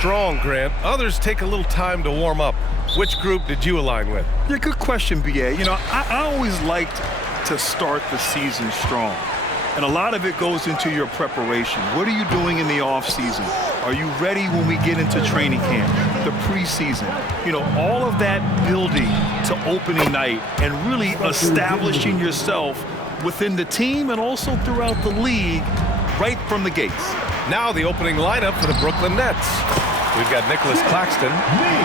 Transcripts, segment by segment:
strong, Grant. Others take a little time to warm up. Which group did you align with? Yeah, good question, B.A. You know, I always liked to start the season strong. And a lot of it goes into your preparation. What are you doing in the offseason? Are you ready when we get into training camp, the preseason? You know, all of that building to opening night and really establishing yourself within the team and also throughout the league right from the gates. Now the opening lineup for the Brooklyn Nets. We've got Nicholas Claxton,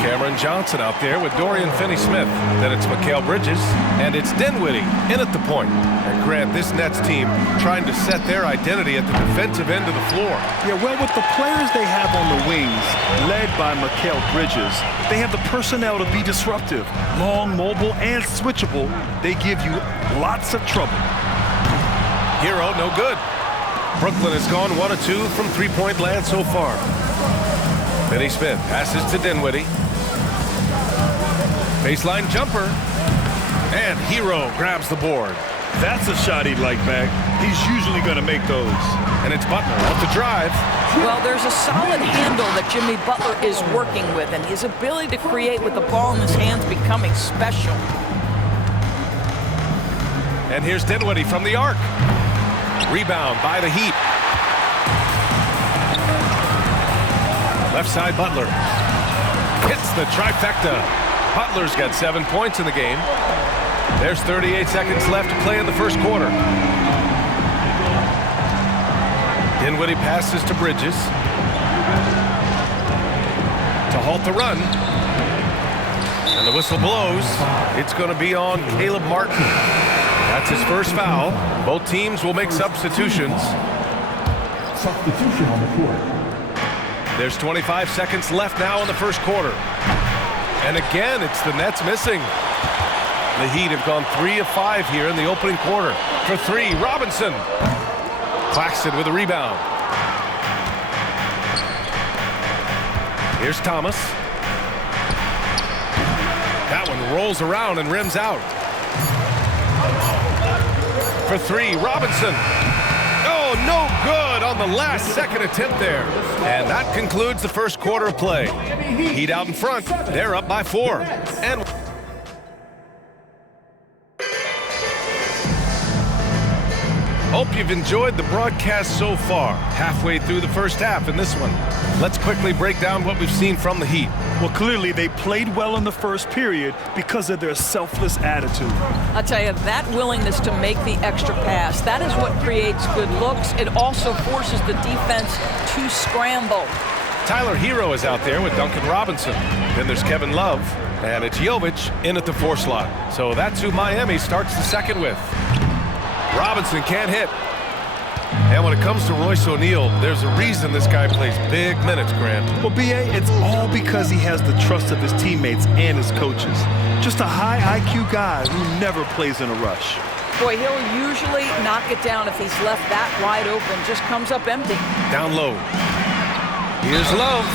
Cameron Johnson out there with Dorian Finney-Smith. Then it's Mikal Bridges, and it's Dinwiddie in at the point. And Grant, this Nets team trying to set their identity at the defensive end of the floor. Yeah, well, with the players they have on the wings, led by Mikal Bridges, they have the personnel to be disruptive. Long, mobile, and switchable. They give you lots of trouble. Hero, no good. Brooklyn has gone 1 of 2 from three-point land so far. Finney-Smith passes to Dinwiddie. Baseline jumper. And Hero grabs the board. That's a shot he'd like back. He's usually going to make those. And it's Butler off the drive. Well, there's a solid handle that Jimmy Butler is working with, and his ability to create with the ball in his hands becoming special. And here's Dinwiddie from the arc. Rebound by the Heat. Left side, Butler. Hits the trifecta. Butler's got 7 points in the game. There's 38 seconds left to play in the first quarter. Dinwiddie passes to Bridges. To halt the run. And the whistle blows. It's going to be on Caleb Martin. That's his first foul. Both teams will make substitutions. Substitution on the court. There's 25 seconds left now in the first quarter. And again, it's the Nets missing. The Heat have gone 3 of 5 here in the opening quarter. For 3, Robinson. Claxton with a rebound. Here's Thomas. That one rolls around and rims out. For 3, Robinson. Oh, no good on the last second attempt there. And that concludes the first quarter of play. Heat out in front. They're up by 4. And hope you've enjoyed the broadcast so far. Halfway through the first half in this one. Let's quickly break down what we've seen from the Heat. Well, clearly they played well in the first period because of their selfless attitude. I'll tell you, that willingness to make the extra pass, that is what creates good looks. It also forces the defense to scramble. Tyler Hero is out there with Duncan Robinson. Then there's Kevin Love, and it's Jovic in at the 4 slot. So that's who Miami starts the second with. Robinson can't hit. And when it comes to Royce O'Neal, there's a reason this guy plays big minutes, Grant. Well, B.A., it's all because he has the trust of his teammates and his coaches. Just a high IQ guy who never plays in a rush. Boy, he'll usually knock it down if he's left that wide open. Just comes up empty. Down low. Here's Love.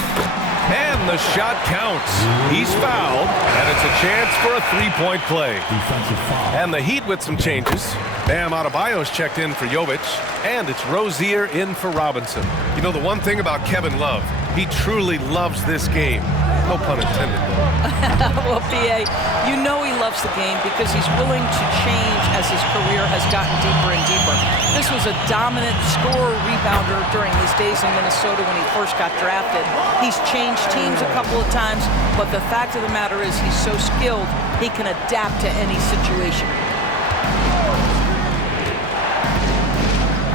And the shot counts. He's fouled, and it's a chance for a 3-point play. Defensive foul. And the Heat with some changes. Bam Adebayo's checked in for Jovic, and it's Rozier in for Robinson. You know, the one thing about Kevin Love, he truly loves this game. No pun intended, though. Well, B.A., you know he loves the game because he's willing to change as his career has gotten deeper and deeper. This was a dominant scorer, rebounder during his days in Minnesota when he first got drafted. He's changed teams a couple of times, but the fact of the matter is he's so skilled, he can adapt to any situation.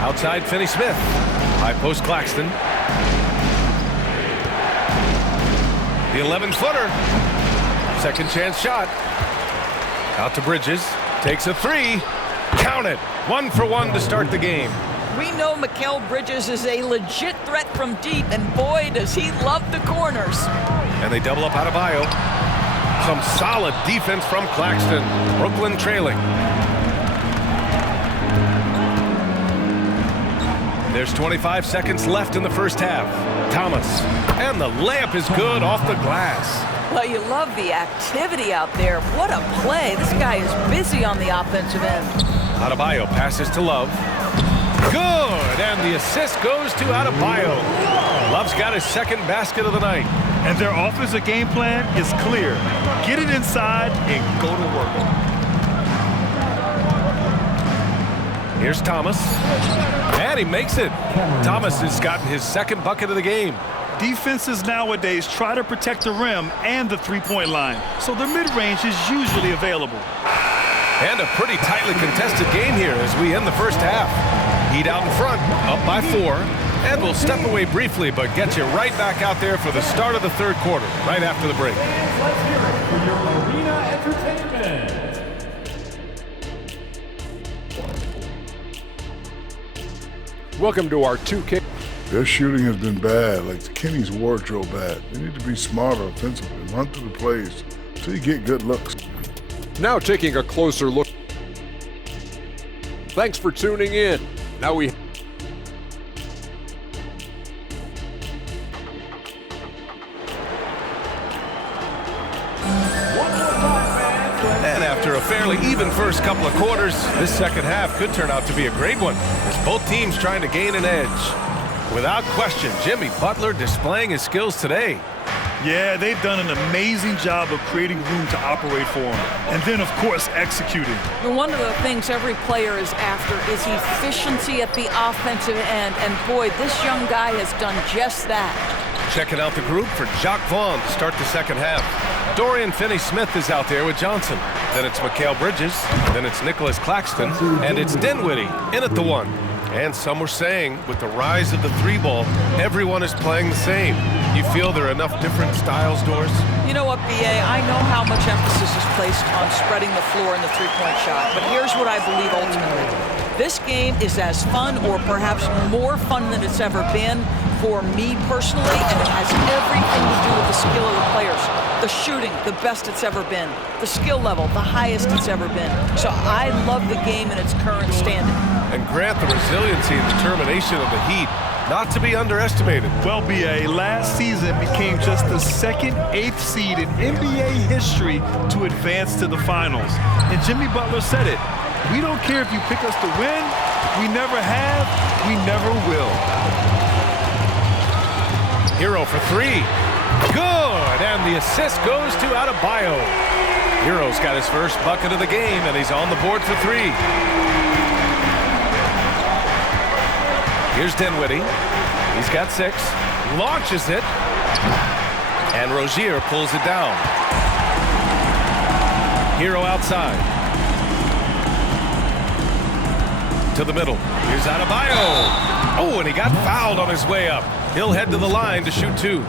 Outside Finney-Smith. High post Claxton. The 11-footer. Second chance shot. Out to Bridges. Takes a 3. Count it. 1 for 1 to start the game. We know Mikal Bridges is a legit threat from deep, and boy, does he love the corners. And they double up Adebayo. Some solid defense from Claxton. Brooklyn trailing. There's 25 seconds left in the first half. Thomas. And the layup is good off the glass. Well, you love the activity out there. What a play. This guy is busy on the offensive end. Adebayo passes to Love. Good. And the assist goes to Adebayo. Love's got his second basket of the night. And their offensive game plan is clear. Get it inside and go to work. Here's Thomas. And he makes it. Thomas has gotten his second bucket of the game. Defenses nowadays try to protect the rim and the three-point line, so the mid-range is usually available. And a pretty tightly contested game here as we end the first half. Heat out in front, up by 4. And we'll step away briefly, but get you right back out there for the start of the third quarter, right after the break. Let's hear it for your Arena Entertainment. Welcome to our 2K. Their shooting has been bad, like the Kenny's wardrobe bad. They need to be smarter offensively, run through the plays so you get good looks. Now taking a closer look. Thanks for tuning in. Now we And after a fairly even first couple of quarters, this second half could turn out to be a great one as both teams trying to gain an edge. Without question, Jimmy Butler displaying his skills today. Yeah, they've done an amazing job of creating room to operate for him. And then, of course, executing. One of the things every player is after is efficiency at the offensive end. And boy, this young guy has done just that. Checking out the group for Jacque Vaughn to start the second half. Dorian Finney-Smith is out there with Johnson. Then it's Mikal Bridges. Then it's Nicholas Claxton. And it's Dinwiddie in at the 1. And some were saying, with the rise of the 3-ball, everyone is playing the same. You feel there are enough different styles, Doris? You know what, B.A., I know how much emphasis is placed on spreading the floor in the three-point shot, but here's what I believe ultimately. This game is as fun or perhaps more fun than it's ever been for me personally, and it has everything to do with the skill of the players. The shooting, the best it's ever been. The skill level, the highest it's ever been. So I love the game in its current standing. And Grant, the resiliency and determination of the Heat, not to be underestimated. Well, B.A., last season became just the second 8th seed in NBA history to advance to the finals. And Jimmy Butler said it. We don't care if you pick us to win. We never have. We never will. Hero for 3. Good, and the assist goes to Adebayo. Hero's got his first bucket of the game, and he's on the board for 3. Here's Dinwiddie. He's got 6. Launches it. And Rozier pulls it down. Hero outside. To the middle. Here's Adebayo. Oh, and he got fouled on his way up. He'll head to the line to shoot 2.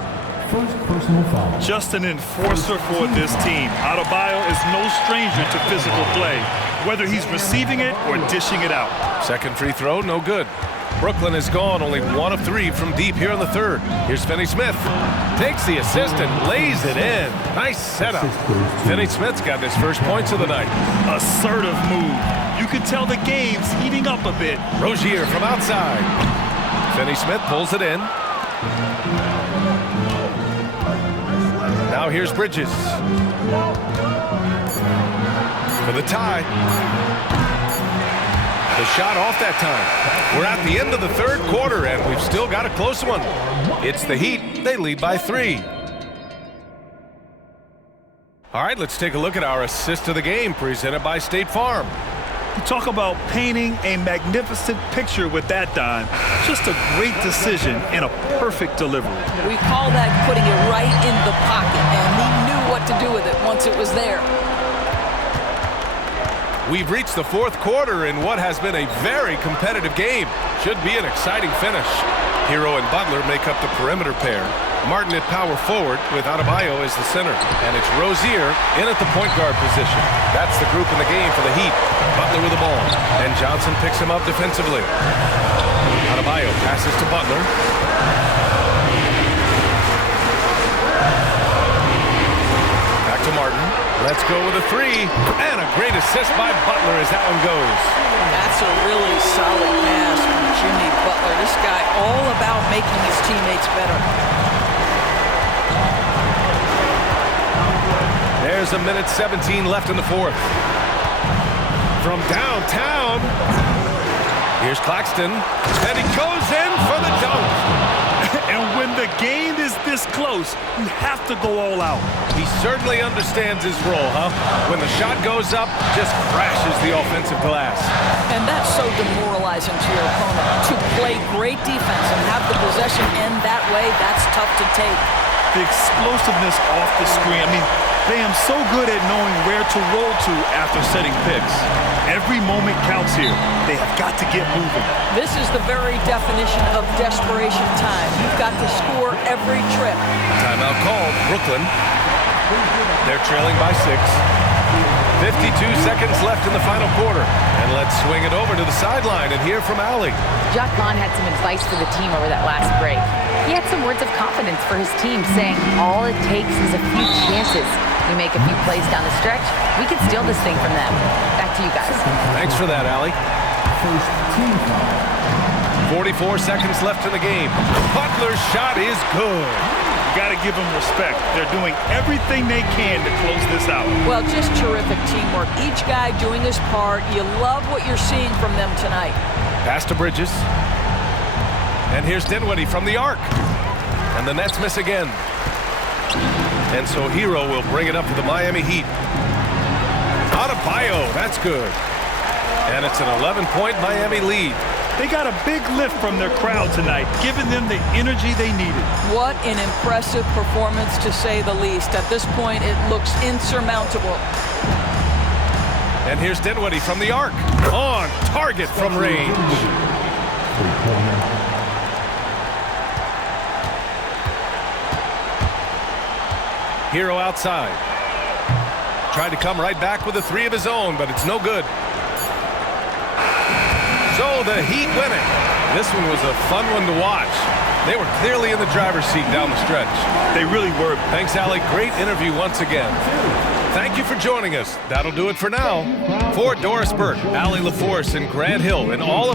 First personal foul. Just an enforcer for this team. Adebayo is no stranger to physical play, whether he's receiving it or dishing it out. Second free throw, no good. Brooklyn has gone only 1 of 3 from deep here in the third. Here's Finney-Smith. Takes the assist and lays it in. Nice setup. Finney-Smith's got his first points of the night. Assertive move. You can tell the game's heating up a bit. Rozier from outside. Finney-Smith pulls it in. Now here's Bridges. For the tie. The shot off that time. We're at the end of the third quarter, and we've still got a close one. It's the Heat. They lead by 3. All right, let's take a look at our assist of the game presented by State Farm. You talk about painting a magnificent picture with that dime. Just a great decision and a perfect delivery. We call that putting it right in the pocket, and he knew what to do with it once it was there. We've reached the fourth quarter in what has been a very competitive game. Should be an exciting finish. Hero and Butler make up the perimeter pair. Martin at power forward with Adebayo as the center. And it's Rozier in at the point guard position. That's the group in the game for the Heat. Butler with the ball. And Johnson picks him up defensively. Adebayo passes to Butler. Back to Martin. Let's go with a 3. And a great assist by Butler as that one goes. That's a really solid pass from Jimmy Butler. This guy all about making his teammates better. There's a minute 17 left in the fourth. From downtown, here's Claxton, and he goes in for the dunk. And when the game is this close, you have to go all out. He certainly understands his role, huh? When the shot goes up, just crashes the offensive glass. And that's so demoralizing to your opponent. To play great defense and have the possession end that way, that's tough to take. The explosiveness off the screen. I mean, Bam so good at knowing where to roll to after setting picks. Every moment counts here. They have got to get moving. This is the very definition of desperation time. You've got to score every trip. Timeout called. Brooklyn. They're trailing by 6. 52 seconds left in the final quarter. And let's swing it over to the sideline and hear from Allie. Jacque Vaughn had some advice for the team over that last break. He had some words of confidence for his team, saying all it takes is a few chances. We make a few plays down the stretch, we can steal this thing from them. Back to you guys. Thanks for that, Allie. First team foul. 44 seconds left in the game. Butler's shot is good. Got to give them respect. They're doing everything they can to close this out. Well, just terrific teamwork. Each guy doing his part. You love what you're seeing from them tonight. Pass to Bridges. And here's Dinwiddie from the arc. And the Nets miss again. And so Hero will bring it up for the Miami Heat. Adebayo, that's good. And it's an 11-point Miami lead. They got a big lift from their crowd tonight, giving them the energy they needed. What an impressive performance, to say the least. At this point, it looks insurmountable. And here's Dinwiddie from the arc. On target from range. Hero outside. Tried to come right back with a 3 of his own, but it's no good. So the Heat win it. This one was a fun one to watch. They were clearly in the driver's seat down the stretch. They really were. Thanks, Allie. Great interview once again. Thank you for joining us. That'll do it for now. For Doris Burke, Allie LaForce, and Grant Hill, and all of